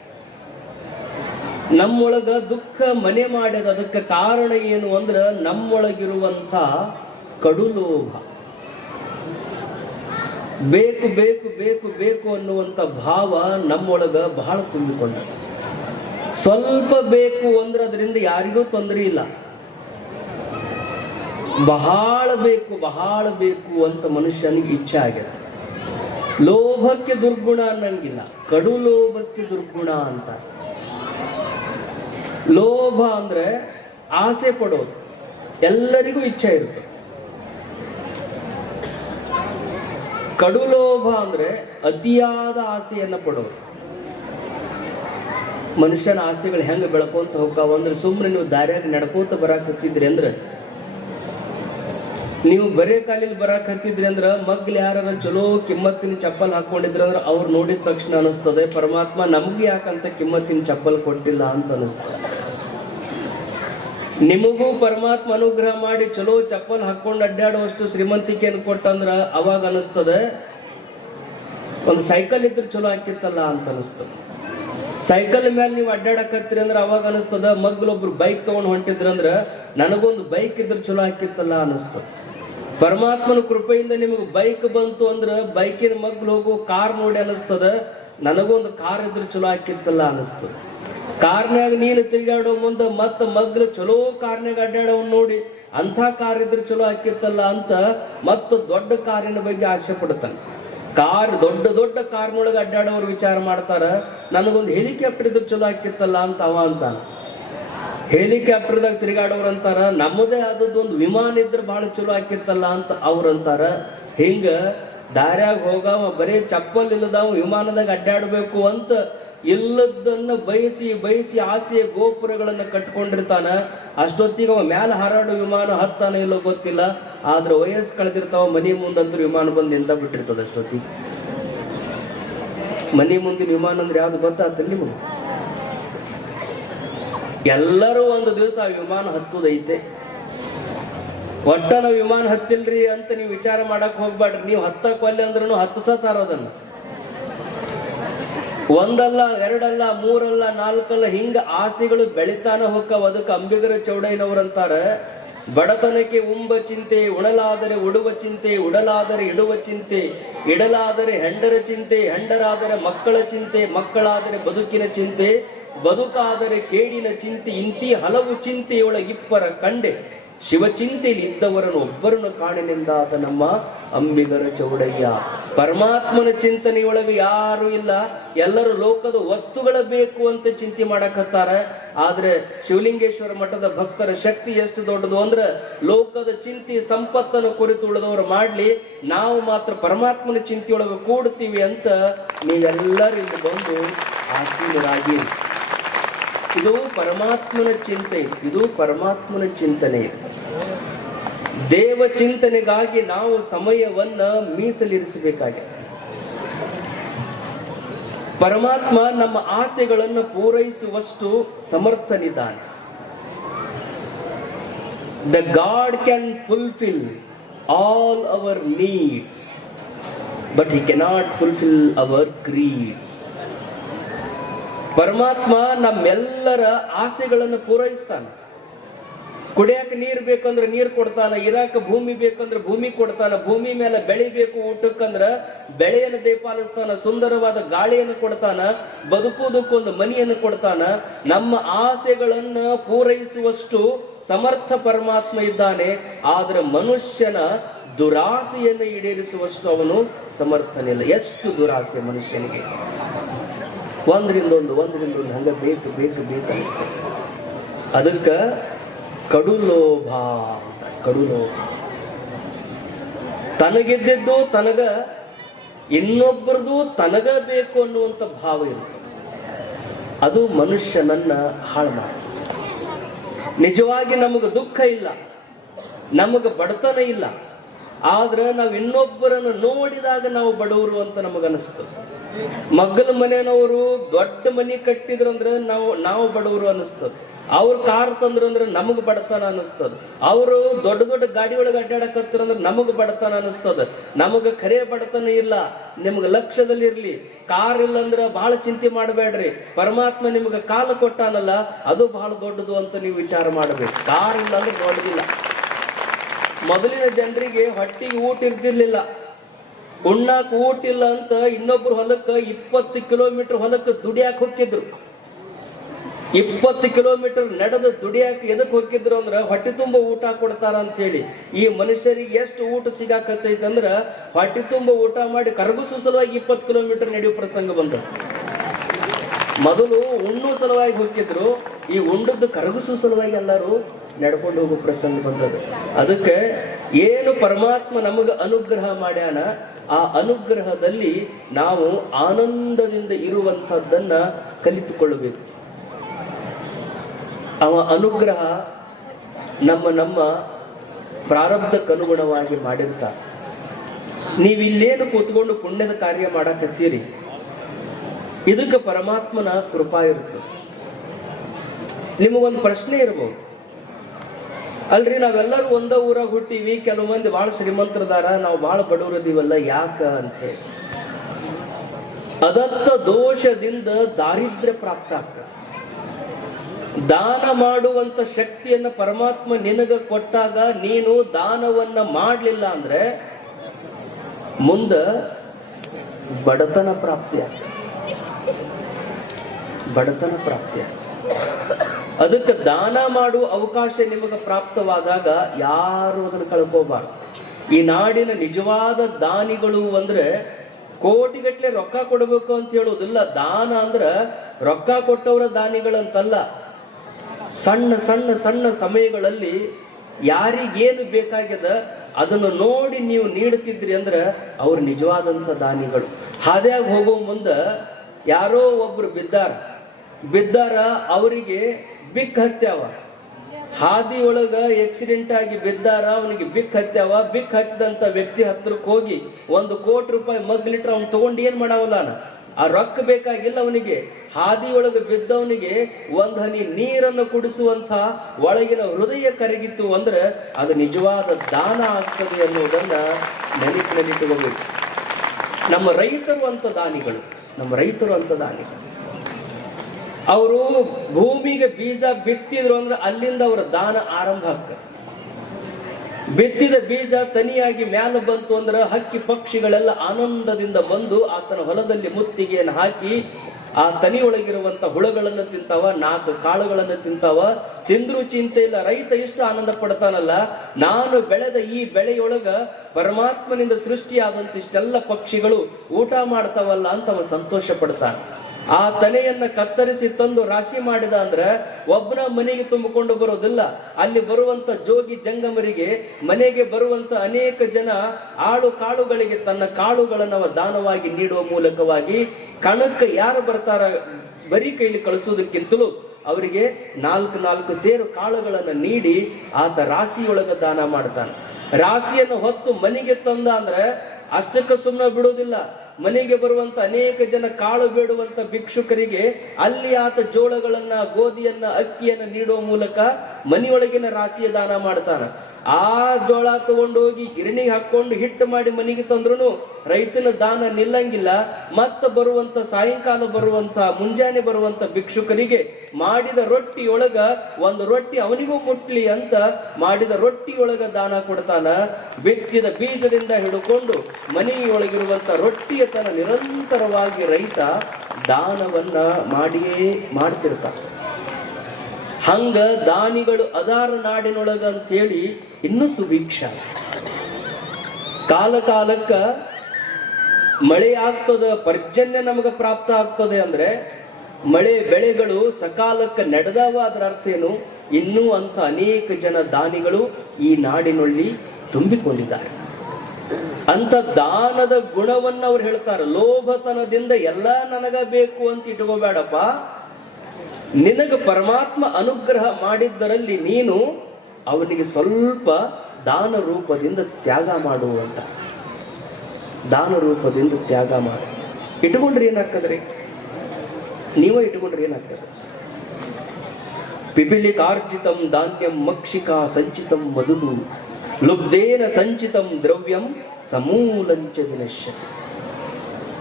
ನಮ್ಮೊಳಗ ದುಃಖ ಮನೆ ಮಾಡ್ಯದ ಅದಕ್ಕೆ ಕಾರಣ ಏನು ಅಂದ್ರ ನಮ್ಮೊಳಗಿರುವಂತ ಕಡುಲೋಭ ಬೇಕು ಬೇಕು ಬೇಕು ಬೇಕು ಅನ್ನುವಂತ ಭಾವ ನಮ್ಮೊಳಗ ಬಹಳ ತುಂಬಿಕೊಂಡ. ಸ್ವಲ್ಪ ಬೇಕು ಅಂದ್ರೆ ಅದರಿಂದ ಯಾರಿಗೂ ತೊಂದರೆ ಇಲ್ಲ. ಬಹಳ ಬೇಕು ಬಹಳ ಬೇಕು ಅಂತ ಮನುಷ್ಯನಿಗೆ ಇಚ್ಛೆ ಆಗಿದೆ ಲೋಭಕ್ಕೆ ದುರ್ಗುಣ ಅನ್ನಂಗಿಲ್ಲ. ಕಡು ಲೋಭಕ್ಕೆ ದುರ್ಗುಣ ಅಂತ. ಲೋಭ ಅಂದ್ರೆ ಆಸೆ ಪಡೋದು. ಎಲ್ಲರಿಗೂ ಇಚ್ಛೆ ಇರುತ್ತೆ. ಕಡು ಲೋಭ ಅಂದ್ರೆ ಅತಿಯಾದ ಆಸೆಯನ್ನ ಪಡೋದು. ಮನುಷ್ಯನ ಆಸೆಗಳು ಹೆಂಗ ಬೆಳ್ಕೊಂತ ಹೋಗ್ತಾವ ಅಂದ್ರೆ ಸುಮ್ಮನೆ ನೀವು ದಾರ್ಯಾಗ ನಡ್ಕೋತ ಬರಾಕತ್ತಿದ್ರಿ ಅಂದ್ರೆ, ನೀವು ಬರೇ ಕಾಲಿಲ್ ಬರಾಕ್ ಹತ್ತಿದ್ರಿ ಅಂದ್ರ ಮಗ್ಲ್ ಯಾರ ಚಲೋ ಕಿಮ್ಮತ್ತಿನ ಚಪ್ಪಲ್ ಹಾಕೊಂಡಿದ್ರ ಅಂದ್ರೆ ಅವ್ರು ನೋಡಿದ ತಕ್ಷಣ ಅನಿಸ್ತದೆ. ಪರಮಾತ್ಮ ನಮ್ಗೆ ಯಾಕಂತ ಕಿಮ್ಮತ್ತಿನ ಚಪ್ಪಲ್ ಕೊಟ್ಟಿಲ್ಲ ಅಂತ ಅನಿಸ್ತದೆ. ನಿಮಗೂ ಪರಮಾತ್ಮ ಅನುಗ್ರಹ ಮಾಡಿ ಚಲೋ ಚಪ್ಪಲ್ ಹಾಕೊಂಡು ಅಡ್ಡಾಡುವಷ್ಟು ಶ್ರೀಮಂತಿಕೆಯನ್ನು ಕೊಟ್ಟಂದ್ರ ಅವಾಗ ಅನಿಸ್ತದೆ. ಒಂದು ಸೈಕಲ್ ಇದ್ರೆ ಚಲೋ ಹಾಕಿತ್ತಲ್ಲ ಅಂತ ಅನಿಸ್ತದೆ. ಸೈಕಲ್ ಮೇಲೆ ನೀವು ಅಡ್ಡಾಡಕತ್ತೀರಿ ಅಂದ್ರೆ ಅವಾಗ ಅನಿಸ್ತದ. ಮಗ್ಲೊಬ್ರು ಬೈಕ್ ತಗೊಂಡು ಹೊಂಟಿದ್ರಂದ್ರೆ ನನಗೊಂದು ಬೈಕ್ ಇದ್ರೆ ಚಲೋ ಹಾಕಿತ್ತಲ್ಲ ಅನಿಸ್ತದೆ. ಪರಮಾತ್ಮನ ಕೃಪೆಯಿಂದ ನಿಮಗೆ ಬೈಕ್ ಬಂತು ಅಂದ್ರೆ ಬೈಕಿನ ಮಗ್ಲು ಹೋಗು ಕಾರ್ ನೋಡಿ ಅನಿಸ್ತದ. ನನಗೊಂದು ಕಾರ್ ಇದ್ರೆ ಚಲೋ ಹಾಕಿತ್ತಲ್ಲ ಅನಿಸ್ತದ. ಕಾರ್ನ್ಯಾಗ ನೀನು ತಿರುಗಾಡೋ ಮುಂದೆ ಮತ್ತ ಮಗ್ಲು ಚಲೋ ಕಾರ್ನಾಗ ಅಡ್ಡಾಡೋ ನೋಡಿ, ಅಂಥ ಕಾರ್ ಇದ್ರೆ ಚಲೋ ಹಾಕಿತ್ತಲ್ಲ ಅಂತ ಮತ್ತು ದೊಡ್ಡ ಕಾರಿನ ಬಗ್ಗೆ ಆಸೆ ಪಡ್ತಾನೆ ಕಾರ್, ದೊಡ್ಡ ದೊಡ್ಡ ಕಾರ್ನೊಳಗೆ ಅಡ್ಡಾಡೋರು ವಿಚಾರ ಮಾಡ್ತಾರ, ನನಗೊಂದು ಹೆಲಿಕಾಪ್ಟರ್ ಇದ್ರೆ ಚಲೋ ಹಾಕಿತ್ತಲ್ಲ ಅಂತ ಅವ ಅಂತಾನೆ. ಹೆಲಿಕಾಪ್ಟರ್ದಾಗ ತಿರುಗಾಡೋರು ಅಂತಾರ, ನಮ್ಮದೇ ಆದದ್ದು ಒಂದು ವಿಮಾನ ಇದ್ರೆ ಬಹಳ ಚಲೋ ಹಾಕಿತ್ತಲ್ಲ ಅಂತ ಅವ್ರು ಅಂತಾರ. ಹಿಂಗ ದಾರ್ಯಾಗ ಹೋಗವ, ಬರೀ ಚಪ್ಪಲ್ ಇಲ್ಲದವ, ವಿಮಾನದಾಗ ಅಡ್ಡಾಡಬೇಕು ಅಂತ ಇಲ್ಲದನ್ನ ಬಯಸಿ ಬಯಸಿ ಆಸೆಯ ಗೋಪುರಗಳನ್ನ ಕಟ್ಕೊಂಡಿರ್ತಾನ, ಅಷ್ಟೊತ್ತಿಗೆ ಅವ ಮ್ಯಾಲ ಹಾರಾಡೋ ವಿಮಾನ ಹತ್ತಾನ ಇಲ್ಲೋ ಗೊತ್ತಿಲ್ಲ, ಆದ್ರೆ ವಯಸ್ಸು ಕಳೆದಿರ್ತಾವ, ಮನೆ ಮುಂದಂತೂ ವಿಮಾನ ಬಂದು ನಿಂತ ಬಿಟ್ಟಿರ್ತದ ಅಷ್ಟೊತ್ತಿಗೆ. ಮನೆ ಮುಂದಿನ ವಿಮಾನ ಅಂದ್ರೆ ಯಾವ್ದು ಗೊತ್ತಾಗ್ತದೆ ನಿಮಗೆ? ಎಲ್ಲರೂ ಒಂದು ದಿವಸ ಆ ವಿಮಾನ ಹತ್ತುದೈತೆ. ಒಟ್ಟ ನಾವು ವಿಮಾನ ಹತ್ತಿಲ್ರಿ ಅಂತ ನೀವು ವಿಚಾರ ಮಾಡಕ್ ಹೋಗ್ಬೇಡ್ರಿ ನೀವು ಹತ್ತಕ್ಕೆ ಒಲ್ಲೆ ಅಂದ್ರೂ ಹತ್ತಸತಾರ ಅದನ್ನ. ಒಂದಲ್ಲ, ಎರಡಲ್ಲ, ಮೂರಲ್ಲ, ನಾಲ್ಕಲ್ಲ ಹಿಂಗ ಆಸೆಗಳು ಬೆಳಿತಾನ ಹೊಕ್ಕವ ಅದಕ್ಕೆ ಅಂಬಿಗರ ಚೌಡಯ್ಯನವರಂತಾರ ಬಡತನಕ್ಕೆ ಉಂಬ ಚಿಂತೆ, ಉಣಲಾದರೆ ಉಡುವ ಚಿಂತೆ, ಉಡಲಾದರೆ ಇಡುವ ಚಿಂತೆ, ಇಡಲಾದರೆ ಹೆಂಡರ ಚಿಂತೆ, ಹೆಂಡರಾದರೆ ಮಕ್ಕಳ ಚಿಂತೆ, ಮಕ್ಕಳಾದರೆ ಬದುಕಿನ ಚಿಂತೆ, ಬದುಕಾದರೆ ಕೇಡಿನ ಚಿಂತೆ, ಇಂತಿ ಹಲವು ಚಿಂತೆಯೊಳಗಿಪ್ಪರ ಕಂಡೆ. ಶಿವಚಿಂತೆಯಲ್ಲಿ ಇದ್ದವರನ್ನು ಒಬ್ಬರನ್ನು ಕಾಣಿನಿಂದಾದ ನಮ್ಮ ಅಂಬಿಗರ ಚೌಡಯ್ಯ. ಪರಮಾತ್ಮನ ಚಿಂತನೆಯೊಳಗೆ ಯಾರು ಇಲ್ಲ. ಎಲ್ಲರೂ ಲೋಕದ ವಸ್ತುಗಳ ಬೇಕು ಅಂತ ಚಿಂತೆ ಮಾಡಕತ್ತಾರ. ಆದ್ರೆ ಶಿವಲಿಂಗೇಶ್ವರ ಮಠದ ಭಕ್ತರ ಶಕ್ತಿ ಎಷ್ಟು ದೊಡ್ಡದು ಅಂದ್ರೆ ಲೋಕದ ಚಿಂತೆ ಸಂಪತ್ತನ್ನು ಕುರಿತು ಉಳಿದವರು ಮಾಡ್ಲಿ, ನಾವು ಮಾತ್ರ ಪರಮಾತ್ಮನ ಚಿಂತೆಯೊಳಗೆ ಕೂಡ್ತೀವಿ ಅಂತ ನೀವೆಲ್ಲರೂ ಇಲ್ಲಿ ಬಂದು ಆಸೀನರಾಗಿ ಇದು ಪರಮಾತ್ಮನ ಚಿಂತೆ, ಇದು ಪರಮಾತ್ಮನ ಚಿಂತನೆ. ದೇವ ಚಿಂತನೆಗಾಗಿ ನಾವು ಸಮಯವನ್ನ ಮೀಸಲಿರಿಸಬೇಕಾಗಿದೆ. ಪರಮಾತ್ಮ ನಮ್ಮ ಆಸೆಗಳನ್ನು ಪೂರೈಸುವಷ್ಟು ಸಮರ್ಥನಿದ್ದಾನೆ. The God can fulfil all our needs but he cannot fulfil our greeds ಪರಮಾತ್ಮ ನಮ್ಮೆಲ್ಲರ ಆಸೆಗಳನ್ನು ಪೂರೈಸ್ತಾನೆ. ಕುಡಿಯಕ್ಕೆ ನೀರು ಬೇಕಂದ್ರೆ ನೀರು ಕೊಡ್ತಾನ, ಇರಾಕ ಭೂಮಿ ಬೇಕಂದ್ರೆ ಭೂಮಿ ಕೊಡ್ತಾನ, ಭೂಮಿ ಮೇಲೆ ಬೆಳಿಬೇಕು ಊಟಕ್ಕಂದ್ರ ಬೆಳೆಯನ್ನು ದೇಪಾಲಿಸ್ತಾನ ಸುಂದರವಾದ ಗಾಳಿಯನ್ನು ಕೊಡ್ತಾನ ಬದುಕುವುದಕ್ಕೊಂದು ಮನಿಯನ್ನು ಕೊಡ್ತಾನ. ನಮ್ಮ ಆಸೆಗಳನ್ನು ಪೂರೈಸುವಷ್ಟು ಸಮರ್ಥ ಪರಮಾತ್ಮ ಇದ್ದಾನೆ, ಆದ್ರೆ ಮನುಷ್ಯನ ದುರಾಸೆಯನ್ನು ಈಡೇರಿಸುವಷ್ಟು ಅವನು ಸಮರ್ಥನಿಲ್ಲ. ಎಷ್ಟು ದುರಾಸೆ ಮನುಷ್ಯನಿಗೆ? ಒಂದ್ರಿಂದ ಒಂದು, ಒಂದರಿಂದ ಒಂದು, ಹಂಗ ಬೇಕು ಬೇಕು ಬೇಕು ಅನಿಸ್ತದೆ ಅದಕ್ಕ ಕಡುಲೋಭ ಕಡು ಲೋಭ. ತನಗೆದ್ದು ತನಗ, ಇನ್ನೊಬ್ಬರದು ತನಗ ಬೇಕು ಅನ್ನುವಂಥ ಭಾವ ಇರುತ್ತೆ. ಅದು ಮನುಷ್ಯನನ್ನ ಹಾಳು ಮಾಡ ನಿಜವಾಗಿ ನಮಗೆ ದುಃಖ ಇಲ್ಲ. ನಮಗೆ ಬಡತನ ಇಲ್ಲ. ಆದ್ರೆ ನಾವು ಇನ್ನೊಬ್ಬರನ್ನು ನೋಡಿದಾಗ ನಾವು ಬಡವರು ಅಂತ ನಮಗನಿಸ್ತದೆ ಮಗ್ಗಲ ಮನೆಯವರು ದೊಡ್ಡ ಮನೆ ಕಟ್ಟಿದ್ರಂದ್ರೆ ನಾವು ನಾವು ಬಡವರು ಅನಿಸ್ತದ ಅವ್ರ ಕಾರ್ ತಂದ್ರಂದ್ರೆ ನಮಗ್ ಬಡತನ ಅನಿಸ್ತದ ಅವರು ದೊಡ್ಡ ದೊಡ್ಡ ಗಾಡಿ ಒಳಗೆ ಅಡ್ಡಾಡಕತ್ತಿರಂದ್ರೆ ನಮಗ್ ಬಡತನ ಅನಿಸ್ತದ ನಮಗ ಖರೆ ಬಡತನ ಇಲ್ಲ, ನಿಮ್ಗೆ ಲಕ್ಷ್ಯದಲ್ಲಿ ಇರ್ಲಿ. ಕಾರ್ ಇಲ್ಲ ಅಂದ್ರೆ ಬಹಳ ಚಿಂತೆ ಮಾಡಬೇಡ್ರಿ. ಪರಮಾತ್ಮ ನಿಮ್ಗೆ ಕಾಲು ಕೊಟ್ಟಾನಲ್ಲ, ಅದು ಬಹಳ ದೊಡ್ಡದು ಅಂತ ನೀವು ವಿಚಾರ ಮಾಡಬೇಕು. ಕಾರ್ ಇಲ್ಲ ಅಂದ್ರೆ ದೊಡ್ಡದಿಲ್ಲ. ಮೊದಲಿನ ಜನರಿಗೆ ಹೊಟ್ಟಿಗೆ ಊಟ ಇರ್ತಿರ್ಲಿಲ್ಲ. ಉಣ್ಣಾಕ ಊಟ ಇಲ್ಲ ಅಂತ ಇನ್ನೊಬ್ರು ಹೊಲಕ್ಕ ಇಪ್ಪತ್ತು ಕಿಲೋಮೀಟರ್ ಹೊಲಕ್ಕೆ ದುಡಿಯಾಕ ಹೋಗಿದ್ರು ಇಪ್ಪತ್ತು ಕಿಲೋಮೀಟರ್ ನಡೆದು ದುಡಿಯಾಕ ಎದಕ್ಕೆ ಹೋಗಿದ್ರು ಅಂದ್ರೆ ಹೊಟ್ಟೆ ತುಂಬ ಊಟ ಕೊಡ್ತಾರ ಅಂತ ಹೇಳಿ ಈ ಮನುಷ್ಯರಿಗೆ ಎಷ್ಟು ಊಟ ಸಿಗಾಕತ್ತೈತಂದ್ರೆ ಹೊಟ್ಟೆ ತುಂಬ ಊಟ ಮಾಡಿ ಕರಗಿಸೋ ಸಲುವಾಗಿ ಇಪ್ಪತ್ತು ಕಿಲೋಮೀಟರ್ ನಡೆಯುವ ಪ್ರಸಂಗ ಬಂದ ಮೊದಲು ಉಣ್ಣು ಸಲುವಾಗಿ ಹೋಗಿದ್ರು ಈ ಉಂಡದ್ದು ಕರಗಿಸೋ ಸಲುವಾಗಿ ಎಲ್ಲರೂ ನಡ್ಕೊಂಡು ಹೋಗೋ ಪ್ರಸಂಗ ಬಂದದ್ದು. ಅದಕ್ಕೆ ಏನು ಪರಮಾತ್ಮ ನಮಗೆ ಅನುಗ್ರಹ ಮಾಡ್ಯಾನ, ಆ ಅನುಗ್ರಹದಲ್ಲಿ ನಾವು ಆನಂದದಿಂದ ಇರುವಂತಹದ್ದನ್ನ ಕಲಿತುಕೊಳ್ಳಬೇಕು. ಅವ ಅನುಗ್ರಹ ನಮ್ಮ ನಮ್ಮ ಪ್ರಾರಬ್ಧಕ್ಕನುಗುಣವಾಗಿ ಮಾಡಿರ್ತ. ನೀವು ಇಲ್ಲೇನು ಕೂತ್ಕೊಂಡು ಪುಣ್ಯದ ಕಾರ್ಯ ಮಾಡಕತ್ತೀರಿ? ಇದಕ್ಕೆ ಪರಮಾತ್ಮನ ಕೃಪಾ ಇರುತ್ತೆ. ನಿಮಗೊಂದು ಪ್ರಶ್ನೆ ಇರ್ಬೋದು. ಅಲ್ರಿ, ನಾವೆಲ್ಲರೂ ಒಂದ ಊರಾಗ ಹುಟ್ಟಿವಿ, ಕೆಲವು ಮಂದಿ ಬಹಳ ಶ್ರೀಮಂತರದಾರ, ನಾವು ಬಹಳ ಬಡವರದೀವಲ್ಲ, ಯಾಕ ಅಂತ ಅದತ್ತ ದೋಷದಿಂದ ದಾರಿದ್ರ್ಯ ಪ್ರಾಪ್ತ ಆಗ್ತದೆ. ದಾನ ಮಾಡುವಂತ ಶಕ್ತಿಯನ್ನ ಪರಮಾತ್ಮ ನಿನಗ ಕೊಟ್ಟಾಗ ನೀನು ದಾನವನ್ನ ಮಾಡಲಿಲ್ಲ ಅಂದ್ರೆ ಮುಂದ ಬಡತನ ಪ್ರಾಪ್ತಿ ಆಗ್ತದೆ. ಬಡತನ ಪ್ರಾಪ್ತಿ ಆಗ್ತದೆ. ಅದಕ್ಕೆ ದಾನ ಮಾಡುವ ಅವಕಾಶ ನಿಮಗೆ ಪ್ರಾಪ್ತವಾದಾಗ ಯಾರು ಅದನ್ನು ಕಳ್ಕೋಬಾರ್ದು. ಈ ನಾಡಿನ ನಿಜವಾದ ದಾನಿಗಳು ಅಂದ್ರೆ ಕೋಟಿಗಟ್ಟಲೆ ರೊಕ್ಕ ಕೊಡಬೇಕು ಅಂತ ಹೇಳೋದಿಲ್ಲ. ದಾನ ಅಂದ್ರ ರೊಕ್ಕ ಕೊಟ್ಟವರ ದಾನಿಗಳಂತಲ್ಲ. ಸಣ್ಣ ಸಣ್ಣ ಸಣ್ಣ ಸಮಯಗಳಲ್ಲಿ ಯಾರಿಗೇನು ಬೇಕಾಗ್ಯದ ಅದನ್ನು ನೋಡಿ ನೀವು ನೀಡುತ್ತಿದ್ರಿ ಅಂದ್ರೆ ಅವ್ರು ನಿಜವಾದಂತ ದಾನಿಗಳು. ಹಾದ್ಯಾಗ ಹೋಗೋ ಮುಂದ ಯಾರೋ ಒಬ್ರು ಬಿದ್ದಾರ. ಬಿದ್ದಾರ, ಅವರಿಗೆ ಬಿಕ್ ಹತ್ಯಾವ ಹಾದಿ ಒಳಗ ಆಕ್ಸಿಡೆಂಟ್ ಆಗಿ ಬಿದ್ದಾರ, ಅವನಿಗೆ ಬಿಕ್ ಹತ್ಯಾವ ಬಿಕ್ ಹತ್ತಿದಂತ ವ್ಯಕ್ತಿ ಹತ್ರಕ್ಕೆ ಹೋಗಿ ಒಂದು ಕೋಟಿ ರೂಪಾಯಿ ಮಗ್ ಲೀಟರ್ ಅವ್ನು ತಗೊಂಡು ಏನ್ ಮಾಡವಲ್ಲ ಆ ರೊಕ್ಕ ಬೇಕಾಗಿಲ್ಲ ಅವನಿಗೆ. ಹಾದಿಯೊಳಗೆ ಬಿದ್ದವನಿಗೆ ಒಂದು ಹನಿ ನೀರನ್ನು ಕುಡಿಸುವಂತ ಒಳಗಿನ ಹೃದಯ ಕರಗಿತ್ತು ಅಂದ್ರೆ ಅದು ನಿಜವಾದ ದಾನ ಆಗ್ತದೆ ಅನ್ನೋದನ್ನ ನೆನಪಿನಲ್ಲಿ ತಗೋಬೇಕು ನಮ್ಮ ರೈತರು ಅಂತ ದಾನಿಗಳು. ನಮ್ಮ ರೈತರು ಅಂತ ದಾನಿಗಳು. ಅವರು ಭೂಮಿಗೆ ಬೀಜ ಬಿತ್ತಿದ್ರು ಅಂದ್ರೆ ಅಲ್ಲಿಂದ ಅವರ ದಾನ ಆರಂಭ ಆಗ್ತದೆ. ಬಿತ್ತಿದ ಬೀಜ ತನಿಯಾಗಿ ಮ್ಯಾಲ ಬಂತು ಅಂದ್ರೆ ಹಕ್ಕಿ ಪಕ್ಷಿಗಳೆಲ್ಲ ಆನಂದದಿಂದ ಬಂದು ಆತನ ಹೊಲದಲ್ಲಿ ಮುತ್ತಿಗೆಯನ್ನು ಹಾಕಿ ಆ ತನಿಯೊಳಗಿರುವಂತ ಹುಳಗಳನ್ನು ತಿಂತಾವ ನಾಲ್ಕು ಕಾಳುಗಳನ್ನು ತಿಂತಾವ. ತಿಂದ್ರು ಚಿಂತೆ ಇಲ್ಲ, ರೈತ ಎಷ್ಟು ಆನಂದ ಪಡ್ತಾನಲ್ಲ? ನಾನು ಬೆಳೆದ ಈ ಬೆಳೆಯೊಳಗ ಪರಮಾತ್ಮನಿಂದ ಸೃಷ್ಟಿಯಾದಂತ ಇಷ್ಟೆಲ್ಲ ಪಕ್ಷಿಗಳು ಊಟ ಮಾಡ್ತಾವಲ್ಲ ಅಂತ ಅವ ಸಂತೋಷ ಪಡ್ತಾನೆ. ಆ ತಲೆಯನ್ನ ಕತ್ತರಿಸಿ ತಂದು ರಾಶಿ ಮಾಡಿದ ಅಂದ್ರೆ ಒಬ್ಬನ ಮನೆಗೆ ತುಂಬಿಕೊಂಡು ಬರೋದಿಲ್ಲ. ಅಲ್ಲಿ ಬರುವಂತ ಜೋಗಿ ಜಂಗಮರಿಗೆ ಮನೆಗೆ ಬರುವಂತ ಅನೇಕ ಜನ ಆಳು ಕಾಳುಗಳಿಗೆ ತನ್ನ ಕಾಳುಗಳನ್ನು ದಾನವಾಗಿ ನೀಡುವ ಮೂಲಕವಾಗಿ ಕಣಕ್ಕೆ ಯಾರು ಬರ್ತಾರ ಬರೀ ಕೈಲಿ ಕಳಿಸೋದಕ್ಕಿಂತಲೂ ಅವರಿಗೆ ನಾಲ್ಕು ನಾಲ್ಕು ಸೇರು ಕಾಳುಗಳನ್ನು ನೀಡಿ ಆತ ರಾಶಿಯೊಳಗೆ ದಾನ ಮಾಡ್ತಾನೆ. ರಾಶಿಯನ್ನು ಹೊತ್ತು ಮನೆಗೆ ತಂದ ಅಂದ್ರೆ ಅಷ್ಟಕ್ಕೆ ಸುಮ್ಮನೆ ಬಿಡುವುದಿಲ್ಲ ಮನೆಗೆ ಬರುವಂತ ಅನೇಕ ಜನ ಕಾಳು ಬೇಡುವಂತ ಭಿಕ್ಷುಕರಿಗೆ ಅಲ್ಲಿ ಆತ ಜೋಳಗಳನ್ನ, ಗೋಧಿಯನ್ನ, ಅಕ್ಕಿಯನ್ನ ನೀಡುವ ಮೂಲಕ ಮನೆಯೊಳಗಿನ ರಾಶಿಯ ದಾನ ಮಾಡ್ತಾನ. ಆ ಜೋಳ ತಗೊಂಡು ಹೋಗಿ ಗಿರಣಿಗೆ ಹಾಕೊಂಡು ಹಿಟ್ಟು ಮಾಡಿ ಮನೆಗೆ ತಂದ್ರು ರೈತನ ದಾನ ನಿಲ್ಲಂಗಿಲ್ಲ. ಮತ್ತ ಬರುವಂತ ಸಾಯಂಕಾಲ ಬರುವಂತ ಮುಂಜಾನೆ ಬರುವಂತ ಭಿಕ್ಷುಕರಿಗೆ ಮಾಡಿದ ರೊಟ್ಟಿಯೊಳಗ ಒಂದು ರೊಟ್ಟಿ ಅವನಿಗೂ ಮುಟ್ಲಿ ಅಂತ ಮಾಡಿದ ರೊಟ್ಟಿಯೊಳಗ ದಾನ ಕೊಡ್ತಾನ. ಬಿತ್ತಿದ ಬೀಜದಿಂದ ಹಿಡ್ಕೊಂಡು ಮನೆಯೊಳಗಿರುವಂತ ರೊಟ್ಟಿಯ ತನ ನಿರಂತರವಾಗಿ ರೈತ ದಾನವನ್ನ ಮಾಡಿಯೇ ಮಾಡ್ತಿರ್ತಾನೆ. ಹಂಗ ದಾನಿಗಳು ಅದಾರ ನಾಡಿನೊಳಗ ಅಂತೇಳಿ ಇನ್ನೂ ಸುಭಿಕ್ಷ. ಕಾಲ ಕಾಲಕ್ಕ ಮಳೆ ಆಗ್ತದ, ಪರ್ಜನ್ಯ ನಮಗ ಪ್ರಾಪ್ತ ಆಗ್ತದೆ ಅಂದ್ರೆ ಮಳೆ ಬೆಳೆಗಳು ಸಕಾಲಕ್ಕೆ ನಡೆದಾವ ಅದರ ಅರ್ಥ ಏನು? ಇನ್ನೂ ಅಂತ ಅನೇಕ ಜನ ದಾನಿಗಳು ಈ ನಾಡಿನಲ್ಲಿ ತುಂಬಿಕೊಂಡಿದ್ದಾರೆ. ಅಂತ ದಾನದ ಗುಣವನ್ನ ಅವ್ರು ಹೇಳ್ತಾರೆ. ಲೋಭತನದಿಂದ ಎಲ್ಲ ನನಗ ಬೇಕು ಅಂತ ಇಟ್ಕೋಬೇಡಪ್ಪ. ನಿನಗ ಪರಮಾತ್ಮ ಅನುಗ್ರಹ ಮಾಡಿದ್ದರಲ್ಲಿ ನೀನು ಅವನಿಗೆ ಸ್ವಲ್ಪ ದಾನ ರೂಪದಿಂದ ತ್ಯಾಗ ಮಾಡುವಂತ ದಾನ ರೂಪದಿಂದ ತ್ಯಾಗ ಮಾಡು. ಇಟ್ಕೊಂಡ್ರೆ ಏನಾಗ್ತದ್ರಿ ನೀವೇ ಇಟ್ಕೊಂಡ್ರೆ ಏನಾಗ್ತದೆ? ಪಿಪಿಲಿಕಾರ್ಜಿತಂ ಧಾನ್ಯಂ ಮಕ್ಷಿಕಾ ಸಂಚಿತಂ ಮದುದು ಲುಬ್ಧೇನ ಸಂಚಿತಂ ದ್ರವ್ಯಂ ಸಮೂಲಂಚ ವಿನಶ್ಯತೆ.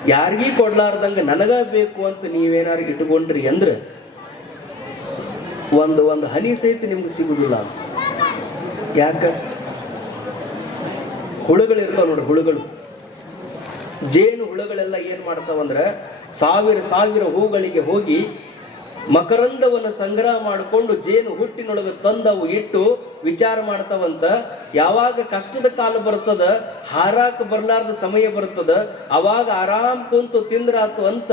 ಯಾರಿಗೀ ಕೊಡ್ಲಾರ್ದಂಗ ನನಗ ಬೇಕು ಅಂತ ನೀವೇನಾರು ಇಟ್ಕೊಂಡ್ರಿ ಅಂದ್ರೆ ಒಂದು ಒಂದು ಹನಿ ಸಹಿತ ನಿಮ್ಗೆ ಸಿಗುದಿಲ್ಲ. ಯಾಕ? ಹುಳುಗಳು ಇರ್ತಾವ ನೋಡ್ರಿ ಹುಳುಗಳು. ಜೇನು ಹುಳುಗಳೆಲ್ಲ ಏನು ಮಾಡ್ತಾವಂದ್ರೆ ಸಾವಿರ ಸಾವಿರ ಹೂಗಳಿಗೆ ಹೋಗಿ ಮಕರಂದವನ್ನು ಸಂಗ್ರಹ ಮಾಡಿಕೊಂಡು ಜೇನು ಹುಟ್ಟಿನೊಳಗೆ ತಂದವು, ಇಟ್ಟು ವಿಚಾರ ಮಾಡ್ತಾವಂತ ಯಾವಾಗ ಕಷ್ಟದ ಕಾಲ ಬರ್ತದ, ಹಾರಾಕ ಬರ್ಲಾರ್ದ ಸಮಯ ಬರ್ತದ, ಅವಾಗ ಆರಾಮ್ ಕುಂತು ತಿಂದ್ರಾತು ಅಂತ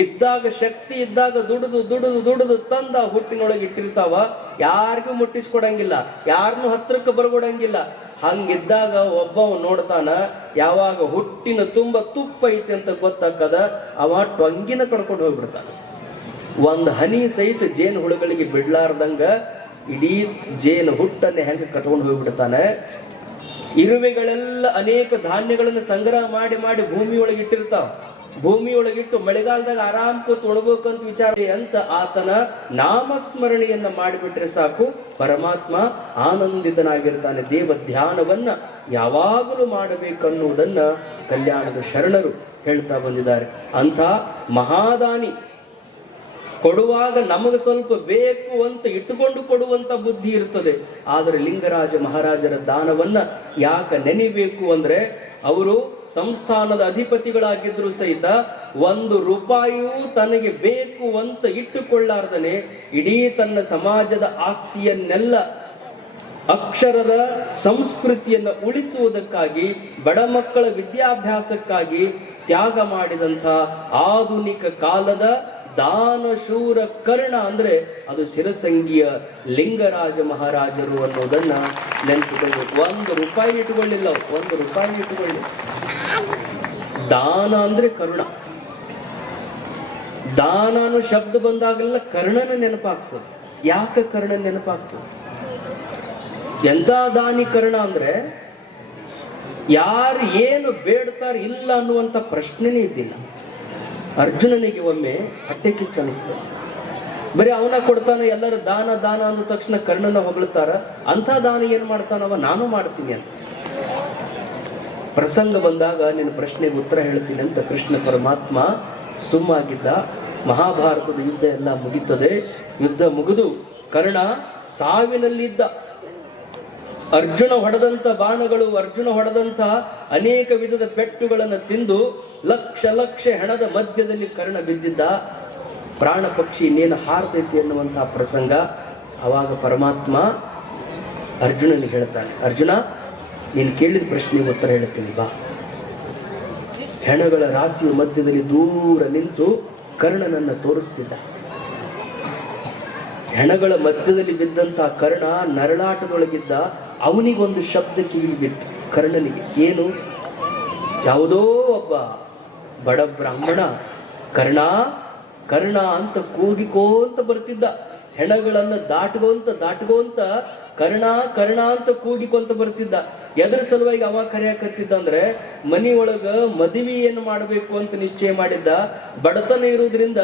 ಇದ್ದಾಗ ಶಕ್ತಿ ಇದ್ದಾಗ ದುಡಿದು ದುಡಿದು ದುಡಿದು ತಂದ ಹುಟ್ಟಿನೊಳಗೆ ಇಟ್ಟಿರ್ತಾವ, ಯಾರಿಗೂ ಮುಟ್ಟಿಸ್ಕೊಡಂಗಿಲ್ಲ ಯಾರನ್ನು ಹತ್ರಕ್ಕೆ ಬರ್ಕೊಡಂಗಿಲ್ಲ. ಹಂಗಿದ್ದಾಗ ಒಬ್ಬವ ನೋಡ್ತಾನ, ಯಾವಾಗ ಹುಟ್ಟಿನ ತುಂಬ ತುಪ್ಪ ಐತೆ ಅಂತ ಗೊತ್ತಾಕದ ಅವ ಟೊಂಗಿನ ಕಡ್ಕೊಂಡು ಹೋಗ್ಬಿಡ್ತಾನ. ಒಂದು ಹನಿ ಸಹಿತ ಜೇನು ಹುಳುಗಳಿಗೆ ಬಿಡ್ಲಾರ್ದಂಗ ಇಡೀ ಜೇನು ಹುಟ್ಟನ್ನು ಹೆಂಗೆ ಕಟ್ಕೊಂಡು ಹೋಗ್ಬಿಡ್ತಾನೆ. ಇರುವೆಗಳೆಲ್ಲ ಅನೇಕ ಧಾನ್ಯಗಳನ್ನು ಸಂಗ್ರಹ ಮಾಡಿ ಮಾಡಿ ಭೂಮಿಯೊಳಗೆ ಇಟ್ಟಿರ್ತಾವ. ಭೂಮಿಯೊಳಗಿಟ್ಟು ಮಳೆಗಾಲದಾಗ ಆರಾಮ್ ಕೂತ್ ತೊಳ್ಬೇಕಂತ ವಿಚಾರ ಅಂತ ಆತನ ನಾಮಸ್ಮರಣೆಯನ್ನ ಮಾಡಿಬಿಟ್ರೆ ಸಾಕು. ಪರಮಾತ್ಮ ಆನಂದಿತನಾಗಿರ್ತಾನೆ. ದೇವ ಧ್ಯಾನವನ್ನ ಯಾವಾಗಲೂ ಮಾಡಬೇಕನ್ನುವುದನ್ನ ಕಲ್ಯಾಣದ ಶರಣರು ಹೇಳ್ತಾ ಬಂದಿದ್ದಾರೆ. ಅಂಥ ಮಹಾದಾನಿ ಕೊಡುವಾಗ ನಮಗೆ ಸ್ವಲ್ಪ ಬೇಕು ಅಂತ ಇಟ್ಟುಕೊಂಡು ಕೊಡುವಂತ ಬುದ್ಧಿ ಇರ್ತದೆ. ಆದರೆ ಲಿಂಗರಾಜ ಮಹಾರಾಜರ ದಾನವನ್ನ ಯಾಕೆ ನೆನಿಬೇಕು ಅಂದ್ರೆ, ಅವರು ಸಂಸ್ಥಾನದ ಅಧಿಪತಿಗಳಾಗಿದ್ರು ಸಹಿತ ಒಂದು ರೂಪಾಯಿಯೂ ತನಗೆ ಬೇಕು ಅಂತ ಇಟ್ಟುಕೊಳ್ಳಾರ್ದನೆ ಇಡೀ ತನ್ನ ಸಮಾಜದ ಆಸ್ತಿಯನ್ನೆಲ್ಲ ಅಕ್ಷರದ ಸಂಸ್ಕೃತಿಯನ್ನು ಉಳಿಸುವುದಕ್ಕಾಗಿ, ಬಡ ಮಕ್ಕಳ ವಿದ್ಯಾಭ್ಯಾಸಕ್ಕಾಗಿ ತ್ಯಾಗ ಮಾಡಿದಂಥ ಆಧುನಿಕ ಕಾಲದ ದಾನಶೂರ ಕರ್ಣ ಅಂದ್ರೆ ಅದು ಶಿರಸಂಗಿಯ ಲಿಂಗರಾಜ ಮಹಾರಾಜರು ಅನ್ನೋದನ್ನ ನೆನೆಸಿಕೊಳ್ಬೇಕು ಒಂದು ರೂಪಾಯಿ ಇಟ್ಟುಕೊಳ್ಳಿಲ್ಲ, ಒಂದು ರೂಪಾಯಿ ಇಟ್ಟುಕೊಳ್ಳಿ. ದಾನ ಅಂದ್ರೆ ಕರುಣ. ದಾನ ಅನ್ನೋ ಶಬ್ದ ಬಂದಾಗಲೆಲ್ಲ ಕರ್ಣನ ನೆನಪಾಗ್ತದೆ. ಯಾಕೆ ಕರ್ಣ ನೆನಪಾಗ್ತದೆ? ಎಂತ ದಾನಿಕರಣ ಅಂದ್ರೆ ಯಾರು ಏನು ಬೇಡ್ತಾರೆ ಇಲ್ಲ ಅನ್ನುವಂತ ಪ್ರಶ್ನೆನೇ ಇದ್ದಿಲ್ಲ. ಅರ್ಜುನನಿಗೆ ಒಮ್ಮೆ ಹೊಟ್ಟೆ ಕಿಚ್ಚ ಅನಿಸ್ತದೆ ಬರೀ ಅವನ ಕೊಡ್ತಾನೆ, ಎಲ್ಲರೂ ದಾನ ದಾನ ಅಂದ ತಕ್ಷಣ ಕರ್ಣನ ಹೊಗಳುತ್ತಾರ ಅಂತ ದಾನ ಏನ್ ಮಾಡ್ತಾನವ? ನಾನು ಮಾಡ್ತೀನಿ ಅಂತ. ಪ್ರಸಂಗ ಬಂದಾಗ ನಿನ್ನ ಪ್ರಶ್ನೆಗೆ ಉತ್ತರ ಹೇಳ್ತೀನಿ ಅಂತ ಕೃಷ್ಣ ಪರಮಾತ್ಮ ಸುಮ್ಮಾಗಿದ್ದ, ಮಹಾಭಾರತದ ಯುದ್ಧ ಎಲ್ಲ ಮುಗಿತದೆ. ಯುದ್ಧ ಮುಗಿದು ಕರ್ಣ ಸಾವಿನಲ್ಲಿದ್ದ ಅರ್ಜುನ ಹೊಡೆದಂತ ಬಾಣಗಳು, ಅರ್ಜುನ ಹೊಡೆದಂತ ಅನೇಕ ವಿಧದ ಪೆಟ್ಟುಗಳನ್ನು ತಿಂದು ಲಕ್ಷ ಲಕ್ಷ ಹೆಣದ ಮಧ್ಯದಲ್ಲಿ ಕರ್ಣ ಬಿದ್ದಿದ್ದ ಪ್ರಾಣ ಪಕ್ಷಿ ಇನ್ನೇನು ಹಾರತೈತಿ ಎನ್ನುವಂತಹ ಪ್ರಸಂಗ ಅವಾಗ ಪರಮಾತ್ಮ ಅರ್ಜುನನಿಗೆ ಹೇಳ್ತಾನೆ, ಅರ್ಜುನ, ನೀನು ಕೇಳಿದ ಪ್ರಶ್ನೆಗೆ ಉತ್ತರ ಹೇಳ್ತೀನಿ, ಬಾ. ಹೆಣಗಳ ರಾಶಿಯ ಮಧ್ಯದಲ್ಲಿ ದೂರ ನಿಂತು ಕರ್ಣನನ್ನ ತೋರಿಸ್ತಿದ್ದ. ಹೆಣಗಳ ಮಧ್ಯದಲ್ಲಿ ಬಿದ್ದಂತಹ ಕರ್ಣ ನರಳಾಟದೊಳಗಿದ್ದ ಅವನಿಗೊಂದು ಶಬ್ದ ಕಿವಿ ಬಿತ್ತು. ಕರ್ಣನಿಗೆ, ಏನು? ಯಾವುದೋ ಒಬ್ಬ ಬಡ ಬ್ರಾಹ್ಮಣ ಕರ್ಣ ಕರ್ಣ ಅಂತ ಕೂಗಿಕೋಂತ ಬರ್ತಿದ್ದ. ಹೆಣಗಳನ್ನು ದಾಟ್ಗೋಂತ ದಾಟ್ಕೊಂತ ಕರ್ಣ ಕರ್ಣ ಅಂತ ಕೂಗಿಕೊಂತ ಬರ್ತಿದ್ದ. ಎದ್ರ ಸಲುವಾಗಿ ಅವ ಕರೆಯಾಕತ್ತಿದ್ದ ಅಂದ್ರೆ ಮನಿಯೊಳಗ ಮದುವೆಯನ್ನು ಮಾಡಬೇಕು ಅಂತ ನಿಶ್ಚಯ ಮಾಡಿದ್ದ. ಬಡತನ ಇರುವುದರಿಂದ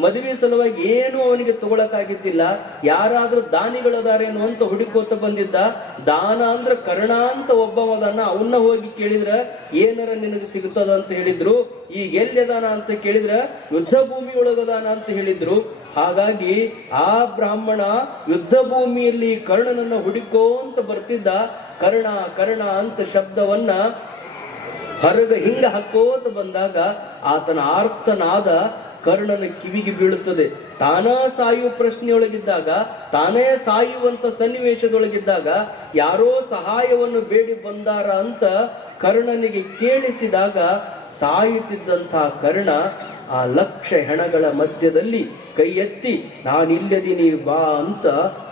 ಮದುವೆ ಸಲುವಾಗಿ ಏನು ಅವನಿಗೆ ತಗೊಳಕಾಗಿದ್ದಿಲ್ಲ ಯಾರಾದ್ರೂ ದಾನಿಗಳದಾರೇನು ಅಂತ ಹುಡುಕೋತ ಬಂದಿದ್ದ. ದಾನ ಅಂದ್ರ ಕರ್ಣ ಅಂತ ಒಬ್ಬವದನ್ನ ಅವನ್ನ ಹೋಗಿ ಕೇಳಿದ್ರ, ಏನರ ನಿನಗೆ ಸಿಗುತ್ತದ ಅಂತ ಹೇಳಿದ್ರು. ಈಗ ಎಲ್ಲಿದಾನ ಅಂತ ಕೇಳಿದ್ರ ಯುದ್ಧ ಭೂಮಿ ಒಳಗದಾನ ಅಂತ ಹೇಳಿದ್ರು. ಹಾಗಾಗಿ ಆ ಬ್ರಾಹ್ಮಣ ಯುದ್ಧ ಭೂಮಿಯಲ್ಲಿ ಕರ್ಣನನ್ನ ಹುಡುಕೋಂತ ಬರ್ತಿದ್ದ ಕರ್ಣ ಕರ್ಣ ಅಂತ ಶಬ್ದವನ್ನ ಹರಗ ಹಿಂಗ ಹಾಕೋತ ಬಂದಾಗ ಆತನ ಆರ್ತನಾದ ಕರ್ಣನ ಕಿವಿಗೆ ಬೀಳುತ್ತದೆ. ತಾನ ಸಾಯುವ ಪ್ರಶ್ನೆಯೊಳಗಿದ್ದಾಗ, ತಾನೇ ಸಾಯುವಂತ ಸನ್ನಿವೇಶದೊಳಗಿದ್ದಾಗ, ಯಾರೋ ಸಹಾಯವನ್ನು ಬೇಡಿ ಬಂದಾರ ಅಂತ ಕರ್ಣನಿಗೆ ಕೇಳಿಸಿದಾಗ ಸಾಯುತ್ತಿದ್ದಂತಹ ಕರ್ಣ ಆ ಲಕ್ಷ ಹೆಣಗಳ ಮಧ್ಯದಲ್ಲಿ ಕೈ ಎತ್ತಿ ನಾನಿಲ್ಲದೀನಿ ಬಾ ಅಂತ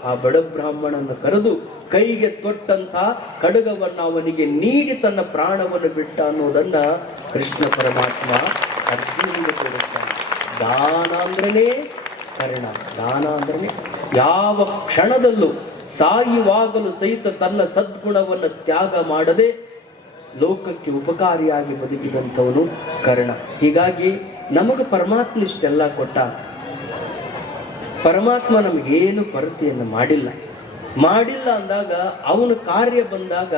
ಆ ಬಡಬ್ರಾಹ್ಮಣನ ಕರೆದು ಕೈಗೆ ತೊಟ್ಟಂತ ಕಡಗವನ್ನು ಅವನಿಗೆ ನೀಡಿ ತನ್ನ ಪ್ರಾಣವನ್ನು ಬಿಟ್ಟ ಅನ್ನೋದನ್ನ ಕೃಷ್ಣ ಪರಮಾತ್ಮ ಅರ್ಜುನಿಗೆ ತೋರಿಸ್ತಾನೆ. ದಾನ ಅಂದ್ರನೇ ಕರ್ಣ. ದಾನ ಅಂದ್ರೆ ಯಾವ ಕ್ಷಣದಲ್ಲೂ ಸಾಯುವಾಗಲೂ ಸಹಿತ ತನ್ನ ಸದ್ಗುಣವನ್ನು ತ್ಯಾಗ ಮಾಡದೆ ಲೋಕಕ್ಕೆ ಉಪಕಾರಿಯಾಗಿ ಬದುಕಿದಂಥವನು ಕರ್ಣ. ಹೀಗಾಗಿ ನಮಗೆ ಪರಮಾತ್ಮ ಇಷ್ಟೆಲ್ಲ ಕೊಟ್ಟ ಪರಮಾತ್ಮ ನಮಗೇನು ಕೊರತೆಯನ್ನು ಮಾಡಿಲ್ಲ. ಮಾಡಿಲ್ಲ ಅಂದಾಗ ಅವನ ಕಾರ್ಯ ಬಂದಾಗ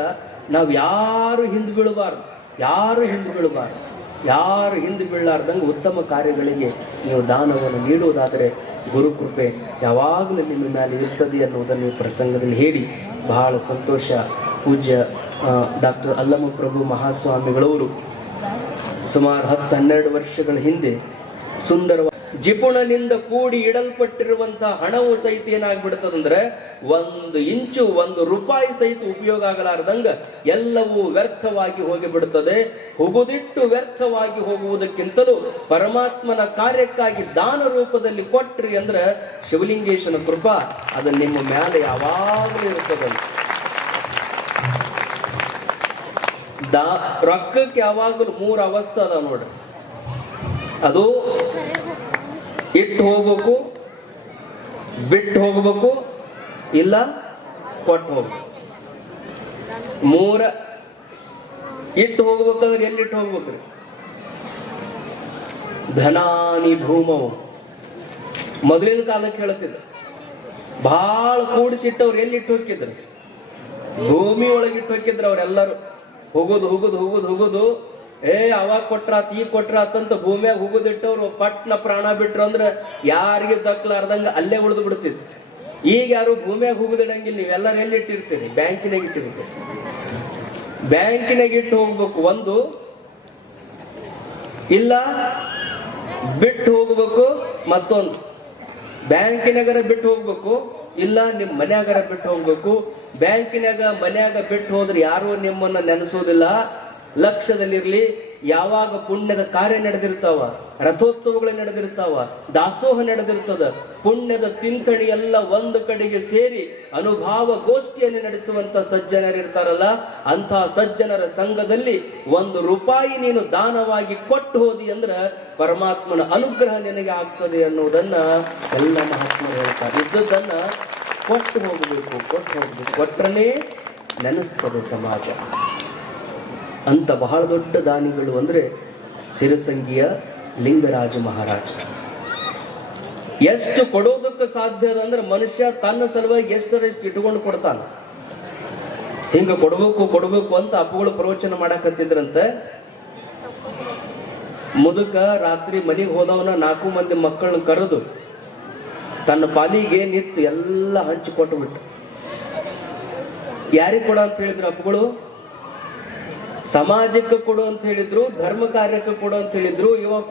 ನಾವು ಯಾರು ಹಿಂದೆ ಬೀಳಬಾರ್ದು ಯಾರು ಹಿಂದೆ ಬೀಳಬಾರ್ದು ಯಾರು ಹಿಂದೆ ಬೀಳಲಾರ್ದಂಗೆ ಉತ್ತಮ ಕಾರ್ಯಗಳಿಗೆ ನೀವು ದಾನವನ್ನು ನೀಡುವುದಾದರೆ ಗುರುಕೃಪೆ ಯಾವಾಗಲೂ ನಿಮ್ಮ ಮೇಲೆ ಇರ್ತದೆ ಅನ್ನೋದನ್ನು ಪ್ರಸಂಗದಲ್ಲಿ ಹೇಳಿ. ಬಹಳ ಸಂತೋಷ. ಪೂಜ್ಯ ಡಾಕ್ಟರ್ ಅಲ್ಲಮಪ್ರಭು ಮಹಾಸ್ವಾಮಿಗಳವರು ಸುಮಾರು ಹತ್ತು ಹನ್ನೆರಡು ವರ್ಷಗಳ ಹಿಂದೆ ಸುಂದರ ಜಿಪುಣನಿಂದ ಕೂಡಿ ಇಡಲ್ಪಟ್ಟಿರುವಂತಹ ಹಣವು ಸಹಿತ ಏನಾಗ್ಬಿಡ್ತದಂದ್ರೆ ಒಂದು ಇಂಚು, ಒಂದು ರೂಪಾಯಿ ಸಹಿತ ಉಪಯೋಗ ಆಗಲಾರ್ದಂಗ ಎಲ್ಲವೂ ವ್ಯರ್ಥವಾಗಿ ಹೋಗಿಬಿಡುತ್ತದೆ ಹುಗುದಿಟ್ಟು ವ್ಯರ್ಥವಾಗಿ ಹೋಗುವುದಕ್ಕಿಂತಲೂ ಪರಮಾತ್ಮನ ಕಾರ್ಯಕ್ಕಾಗಿ ದಾನ ರೂಪದಲ್ಲಿ ಕೊಟ್ರಿ ಅಂದ್ರೆ ಶಿವಲಿಂಗೇಶನ ಕೃಪಾ ಅದು ನಿಮ್ಮ ಮೇಲೆ ಯಾವಾಗಲೂ ಇರುತ್ತದೆ ದಾ ರೊಕ್ಕಕ್ಕೆ ಯಾವಾಗಲೂ ಮೂರು ಅವಸ್ಥೆ ಅದ ನೋಡ್ರಿ. ಅದು ಇಟ್ಟು ಹೋಗ್ಬೇಕು, ಬಿಟ್ಟು ಹೋಗ್ಬೇಕು, ಇಲ್ಲ ಕೊಟ್ಟು ಹೋಗ್ಬೇಕು. ಮೂರ, ಇಟ್ಟು ಹೋಗ್ಬೇಕಂದ್ರೆ ಎಲ್ಲಿಟ್ಟು ಹೋಗ್ಬೇಕ್ರಿ ಧನಾನಿ ಭೂಮವು. ಮೊದಲಿನ ಕಾಲಕ್ಕೆ ಹೇಳ್ತಿದ್ರು ಭಾಳ ಕೂಡಿಸಿಟ್ಟವ್ರು ಎಲ್ಲಿಟ್ಟು ಹೋಗಿದ್ರು ಭೂಮಿ ಒಳಗಿಟ್ಟು ಹೋಗಿದ್ರು ಅವರೆಲ್ಲರೂ. ಹೋಗೋದು ಹೋಗೋದು ಹೋಗೋದು, ಹೋಗುದು. ಏ, ಅವಾಗ ಕೊಟ್ರಾತ್ ಈಗ ಕೊಟ್ರಾತಂತ ಭೂಮಿಯಾಗ ಹೋಗುದಿಟ್ಟವ್ರು ಪಟ್ನ ಪ್ರಾಣ ಬಿಟ್ರು ಅಂದ್ರ ಯಾರಿಗೆ ದಕ್ಲಾರ್ದಂಗ ಅಲ್ಲೇ ಉಳಿದು ಬಿಡ್ತಿದ್ರು ಈಗ ಯಾರು ಭೂಮಿಯಾಗ ಹೋಗುದಿಡಂಗಿಲ್ಲ ನೀವೆಲ್ಲರೂ ಎಲ್ಲಿ ಇಟ್ಟಿರ್ತೀರಿ ಬ್ಯಾಂಕಿನಾಗ ಇಟ್ಟಿರ್ತೀರಿ ಬ್ಯಾಂಕಿನಾಗ ಇಟ್ಟು ಹೋಗ್ಬೇಕು. ಒಂದು, ಇಲ್ಲ, ಬಿಟ್ಟು ಹೋಗ್ಬೇಕು. ಮತ್ತೊಂದು, ಬ್ಯಾಂಕಿನಾಗರ ಬಿಟ್ಟು ಹೋಗ್ಬೇಕು. ಇಲ್ಲ ನಿಮ್ ಮನ್ಯಾಗರ ಬಿಟ್ಟು ಹೋಗ್ಬೇಕು. ಬ್ಯಾಂಕಿನಾಗ ಮನ್ಯಾಗ ಬಿಟ್ಟು ಹೋದ್ರೆ ಯಾರು ನಿಮ್ಮನ್ನ ನೆನೆಸೋದಿಲ್ಲ. ಲಕ್ಷ್ಯದಲ್ಲಿರ್ಲಿ ಯಾವಾಗ ಪುಣ್ಯದ ಕಾರ್ಯ ನಡೆದಿರ್ತಾವ ರಥೋತ್ಸವಗಳು ನಡೆದಿರ್ತಾವ ದಾಸೋಹ ನಡೆದಿರ್ತದ ಪುಣ್ಯದ ತಿಂತಣಿ ಎಲ್ಲ ಒಂದು ಕಡೆಗೆ ಸೇರಿ ಅನುಭಾವ ಗೋಷ್ಠಿಯಲ್ಲಿ ನಡೆಸುವಂತ ಸಜ್ಜನರಿರ್ತಾರಲ್ಲ ಅಂತಹ ಸಜ್ಜನರ ಸಂಘದಲ್ಲಿ ಒಂದು ರೂಪಾಯಿ ನೀನು ದಾನವಾಗಿ ಕೊಟ್ಟು ಹೋದಿ ಅಂದ್ರ ಪರಮಾತ್ಮನ ಅನುಗ್ರಹ ನಿನಗೆ ಆಗ್ತದೆ ಅನ್ನೋದನ್ನ ಎಲ್ಲ ಮಹಾತ್ಮರು ಹೇಳ್ತಾರೆ. ಇದ್ದದ್ದನ್ನ ಕೊಟ್ಟು ಹೋಗಬೇಕು ಕೊಟ್ಟು ಹೋಗಬೇಕು. ಕೊಟ್ಟರೆ ನೆನೆಸ್ತದೆ ಸಮಾಜ. ಅಂತ ಬಹಳ ದೊಡ್ಡ ದಾನಿಗಳು ಅಂದ್ರೆ ಸಿರಸಂಗಿಯ ಲಿಂಗರಾಜ ಮಹಾರಾಜ. ಎಷ್ಟು ಕೊಡೋದಕ್ಕೆ ಸಾಧ್ಯ ಅದ ಅಂದ್ರೆ ಮನುಷ್ಯ ತನ್ನ ಸಲುವಾಗಿ ಎಷ್ಟರಷ್ಟು ಇಟ್ಕೊಂಡು ಕೊಡ್ತಾನೆ. ಹಿಂಗ ಕೊಡಬೇಕು ಕೊಡಬೇಕು ಅಂತ ಅಪ್ಪಗಳು ಪ್ರವಚನ ಮಾಡಕತ್ತಿದ್ರಂತೆ. ಮುದುಕ ರಾತ್ರಿ ಮನೆಗೆ ಹೋದವನ ನಾಲ್ಕು ಮಂದಿ ಮಕ್ಕಳನ್ನ ಕರೆದು ತನ್ನ ಪಾಲಿಗೆ ನಿತ್ತು ಎಲ್ಲ ಹಂಚಿ ಬಿಟ್ಟು. ಯಾರಿಗೆ ಕೊಡ ಅಂತ ಹೇಳಿದ್ರು ಅಪ್ಪಗಳು? ಸಮಾಜಕ್ಕೆ ಕೊಡು ಅಂತ ಹೇಳಿದ್ರು ಧರ್ಮ ಕಾರ್ಯಕ್ಕೆ ಕೊಡು ಅಂತ ಹೇಳಿದ್ರು ಇವ